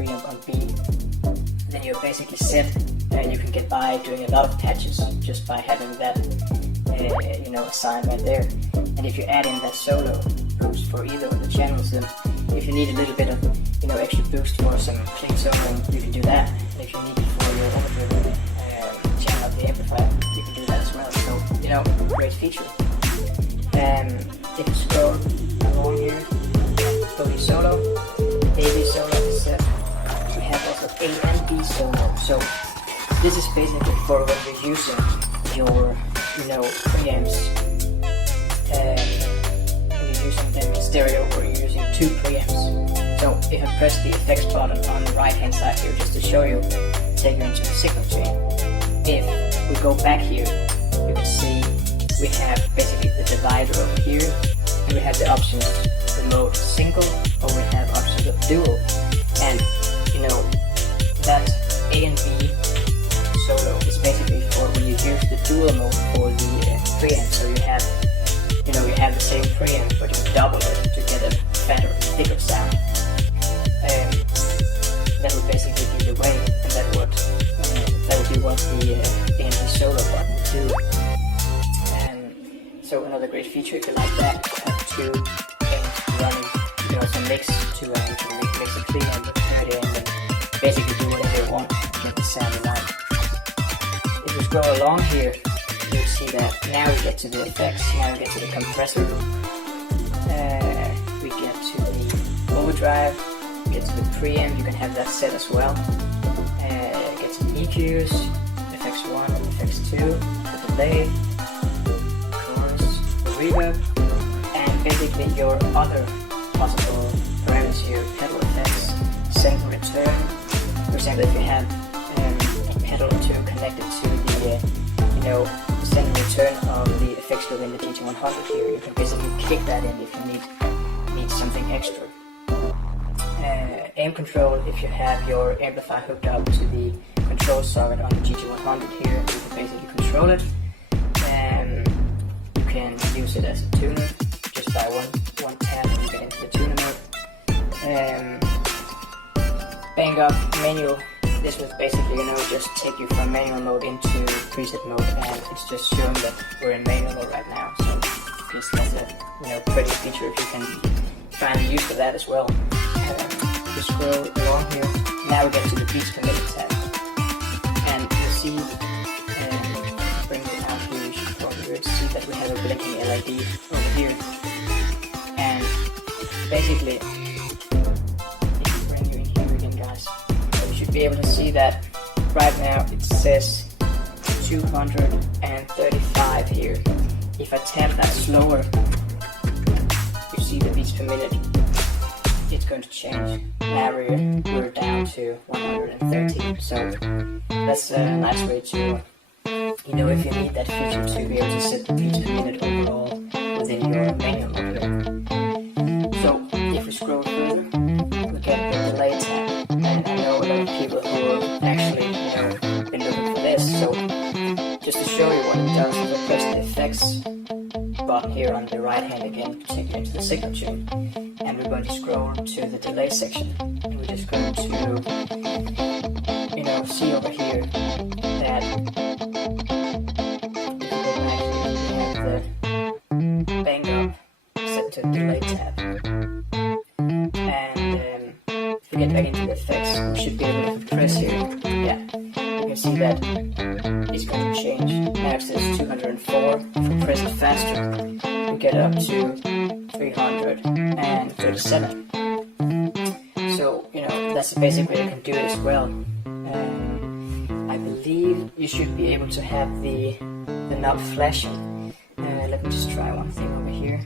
preamp on B, then you're basically set. You can get by doing a lot of patches just by having that assigned right there. And if you add in that solo boost for either of the channels, then if you need a little bit of extra boost for some clean soloing, you can do that. And if you need it for your overdriven channel of the amplifier, you can do that as well. So great feature. If you scroll along here, go to solo, A/B solo is set. We have also A and B solo. So this is basically for when you're using your preamps, when you're using them in stereo or you're using two preamps. So if I press the effects button on the right hand side here just to show you, take you into the signal chain. If we go back here, you can see we have basically the divider over here, and we have the options, the mode single, or we have options of dual. And that A and B solo is basically for when you use the dual mode for the preamp. So you have the same preamp, but you double it to get a fatter, thicker sound. That would basically be the way, and that would be what the A and B solo button would do. So another great feature, if you like that, have two amps running, some mix, two amps, and mix a clean amp, a third amp, and basically do whatever you want to get the sound you like. If you scroll along here, you'll see that now we get to the effects, now we get to the compressor, we get to the overdrive, we get to the preamp, you can have that set as well, get to the EQs, effects 1, effects 2, the delay, reverb, and basically your other possible parameters here, pedal effects, send and return. For example, if you have a pedal to connected to the send and return of the effects loop in the GT100 here, you can basically kick that in if you need something extra. Aim control, if you have your amplifier hooked up to the control socket on the GT100 here, you can basically control it. You can use it as a tuner just by one tap and you get into the tuner mode. Bang up manual, this will basically just take you from manual mode into preset mode, and it's just showing that we're in manual mode right now. So just that's a pretty feature if you can find a use for that as well. Just scroll along here, now we get to the beats per minute tab, and you'll see bring it out here, you should probably see that we have a blinking LED over here. And basically, if you bring you in here again, guys, you should be able to see that right now it says 235 here. If I tap that slower, you see the beats per minute, it's going to change. Now we're down to 130, so that's a nice way to if you need that feature to be able to set the beats per minute overall within your manual mode. So if we scroll further, we get the delay tab, and I know a lot of people who have actually been looking for this. So just to show you what it does, if I press the effects button here on the right hand again, take you into the signal chain, and we're going to scroll to the delay section, and we're just going to see over here that bang up set to delay tab, and if we get back into the effects, we should be able to press here. Yeah, you can see that it's going to change. Now it says 204. If we press it faster, we get up to 337. So that's the basic way you can do it as well. I believe you should be able to have the knob flashing. Let me just try one thing over here.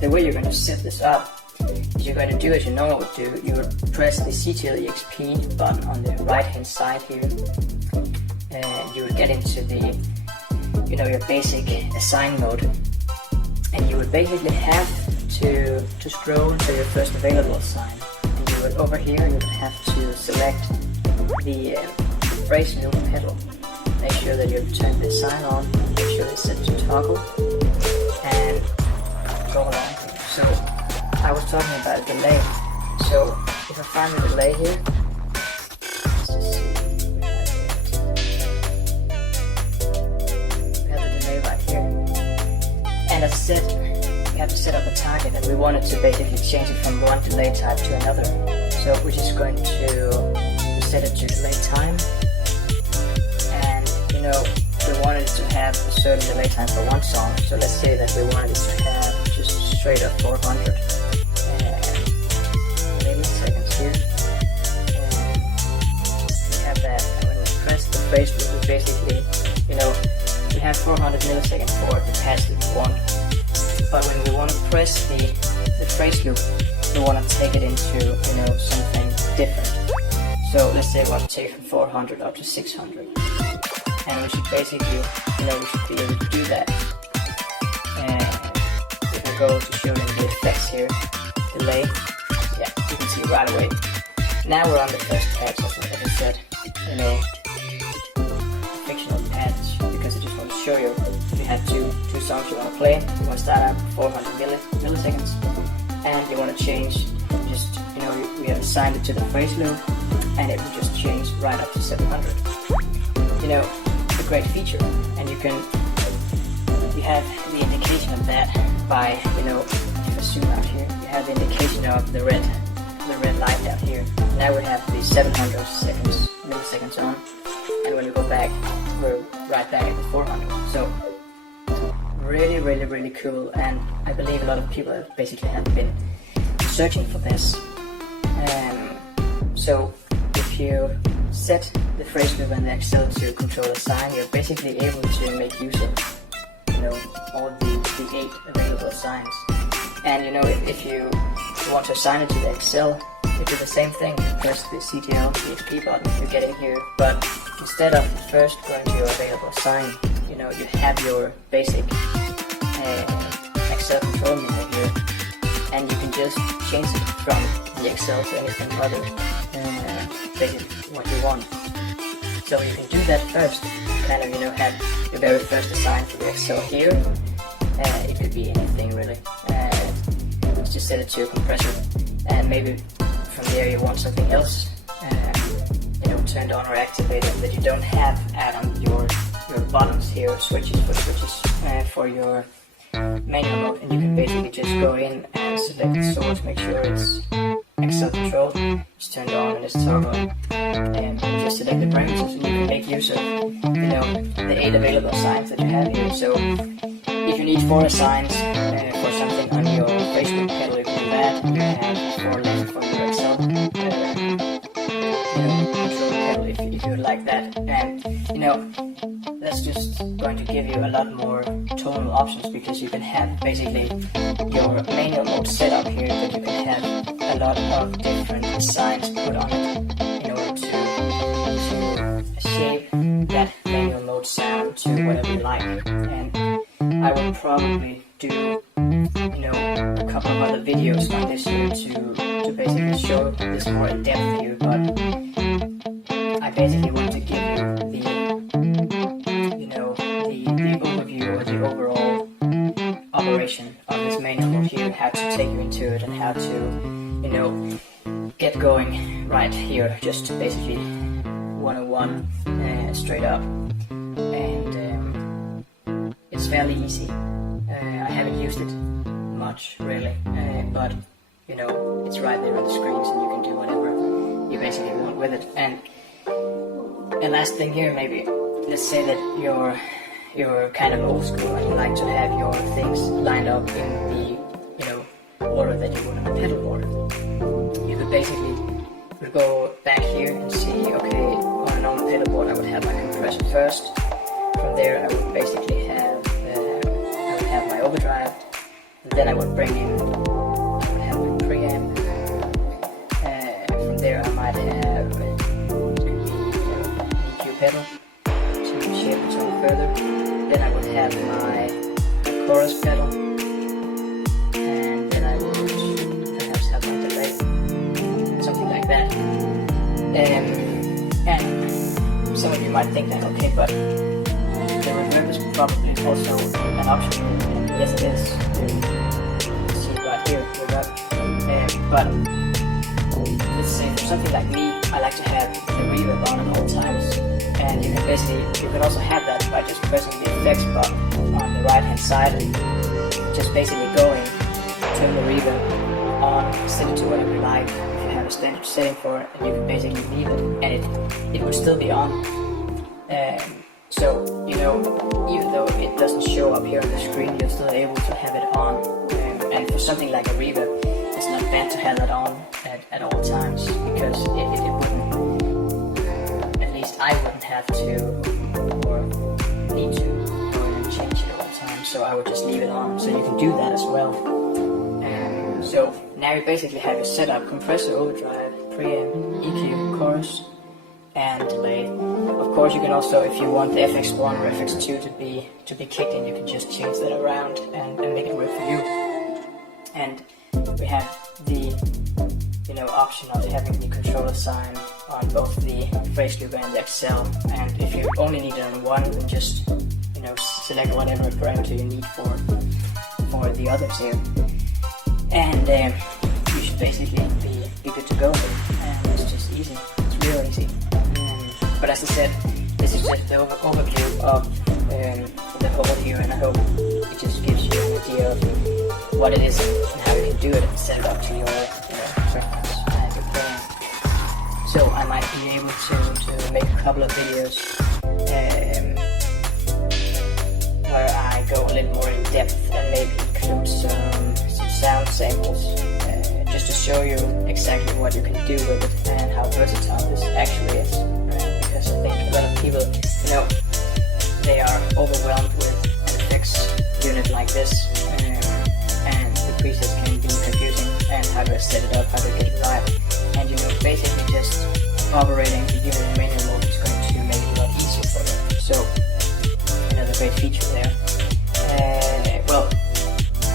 the way you're going to set this up is you're going to do as you normally would do. You would press the CTRL-EXP button on the right hand side here, and you would get into the, your basic assign mode, and you would basically have to scroll to your first available assign. And you would, over here, you would have to select the phrase loop pedal. Make sure that you've turned the assign on, make sure it's set to toggle, and go along. So I was talking about delay. So if I find the delay here, let's just see. We have the delay right here. And as I said, we have to set up a target, and we wanted to basically change it from one delay type to another. So we're just going to set it to delay time. And we wanted it to have a certain delay time for one song. So let's say that we wanted it to have just straight up 400 milliseconds here. And we have that. And when we press the phrase loop, we basically, we have 400 milliseconds for the pass that we want. But when we want to press the phrase loop, we want to take it into, something different. So let's say we want to take it from 400 up to 600. And we should basically, we should be able to do that. And if we go to show them the effects here, delay, yeah, you can see right away. Now we're on the first patch, as I said, fictional patch, because I just want to show you. If you have two songs you want to play, you want to start at 400 milliseconds, and you want to change, just, we have assigned it to the phrase loop, and it will just change right up to 700. It's a great feature, and you have the indication of that by, if I zoom out here, you have the indication of the red light down here. Now we have the 700 milliseconds on, and when we go back, we're right back at the 400. So really, really, really cool, and I believe a lot of people have been searching for this. So if you set the phrase loop and the Excel to control a sign, you're basically able to make use of all the 8 available signs. And if you want to assign it to the Excel, you do the same thing. You press the CTRL-EXP button, you get in here, but instead of first going to your available sign, you have your basic Excel control menu here, and you can just change it from the Excel to anything other, basically what you want. So you can do that first, have your very first assign for the Excel here. It could be anything really. Let's just set it to a compressor, and maybe from there you want something else, turned on or activated that you don't have on your buttons here, switches for your manual mode, and you can basically just go in and select the source, make sure it's Excel controlled, it's turned on and it's toggled, and just select the parameters, and you can make use of the 8 available assigns that you have here. So if you need 4 assigns for something on your Facebook pedal, you can do that. You have 4 left for your Excel control pedal if you would like that. And that's just going to give you a lot more tonal options, because you can have basically your manual mode set up here, but you can have a lot of different signs put on it in order to shape that manual mode sound to whatever you like. And I will probably do a couple of other videos on this here to basically show this more in depth here, but I basically want to give you the overview or the overall operation of this manual mode here, how to take you into it and how to get going right here, just basically 101 straight up. And it's fairly easy. I haven't used it much really, but it's right there on the screens, and you can do whatever you basically want with it. And the last thing here, maybe let's say that you're kind of old school and you like to have your things lined up in the order that you would on a pedal board. You could basically go back here and see, okay, on a normal pedal board I would have my compressor first. From there I would basically have my overdrive, and then I would bring in, I would have a preamp. From there I might have an EQ pedal to shape the tone further. Then I would have my chorus pedal, and then I would perhaps have my delay, something like that. And some of you might think that, okay, but the reverb is probably also an option. And yes, it is. You see it right here, reverb. But let's say for something like me, I like to have the reverb on at all times. And you can also have that by just pressing the effects button on the right hand side and just basically going, turn the reverb on, set it to whatever you like. If you have a standard setting for it, and you can basically leave it, and it will still be on. So, you know, even though it doesn't show up here on the screen, you're still able to have it on. And for something like a reverb, it's not bad to have that on at all times, because it wouldn't, at least I wouldn't have to or need to go in and change it all the time. So I would just leave it on, so you can do that as well. So now you basically have your setup: compressor, overdrive, preamp, EQ, chorus, and delay. Of course, you can also, if you want the FX1 or FX2 to be kicked in, you can just change that around and make it work for you. And we have the option of having the controller sign on both the phrase looper and the Excel. And if you only need it on one, then just select whatever parameter you need for the others here. And you should basically be good to go. And it's just easy. It's real easy. But as I said, this is just the overview of the whole here, and I hope it just gives you an idea of what it is and how you can do it and set it up to your preference and your plan. So I might be able to make a couple of videos where I go a little more in depth and maybe include some sound samples just to show you exactly what you can do with it and how versatile this actually is. Because I think a lot of people, they are overwhelmed with an effects unit like this, and the presets can be confusing, and how to set it up, how to get it right. And basically just operating the unit in manual mode is going to make it a lot easier for you. So another great feature there. Well,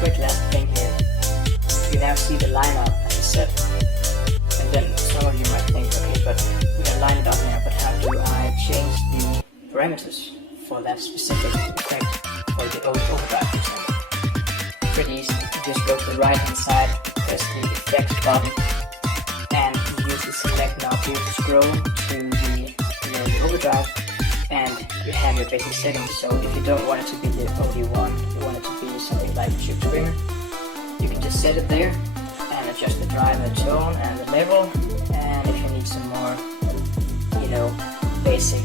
quick last thing here. You now see the lineup as I said, and then some of you might think, okay, but we are lined up now, but how do I change the parameters for that specific effect or the overdrive, for example? Pretty easy. You just go to the right hand side, press the effects button, and you use the select knob here to scroll to the overdrive, and you have your basic settings. So if you don't want it to be the OD1, you want it to be something like a tube screamer, you can just set it there and adjust the driver tone and the level. And if you need some more basic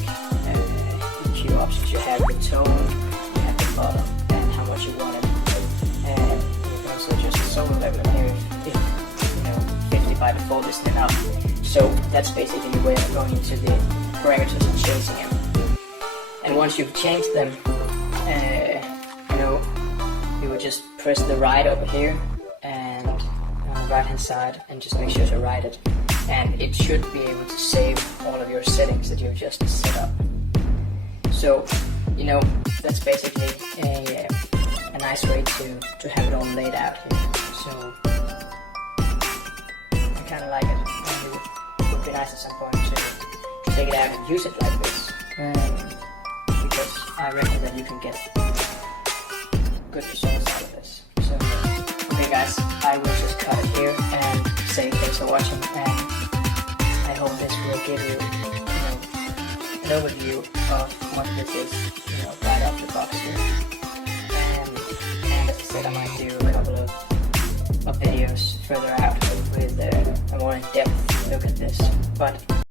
EQ options, you have the tone, you have the bottom, and how much you want it. And you can also adjust the solo level here if 50 by default is enough. So that's basically the way of going into the parameters and changing them. And once you've changed them, you would just press the right over here and on the right hand side, and just make sure to write it. And it should be able to save all of your settings that you've just set up. So, that's basically a nice way to have it all laid out here. So, I kind of like it, and it would be nice at some point to take it out and use it like this. Because I reckon that you can get good results out of this. So, okay guys, I will just cut it here and say thanks for watching, and I hope this will give you, an overview of what this is, right off the box here. And as I said, I might do a couple of videos further out with a more in-depth look at this. But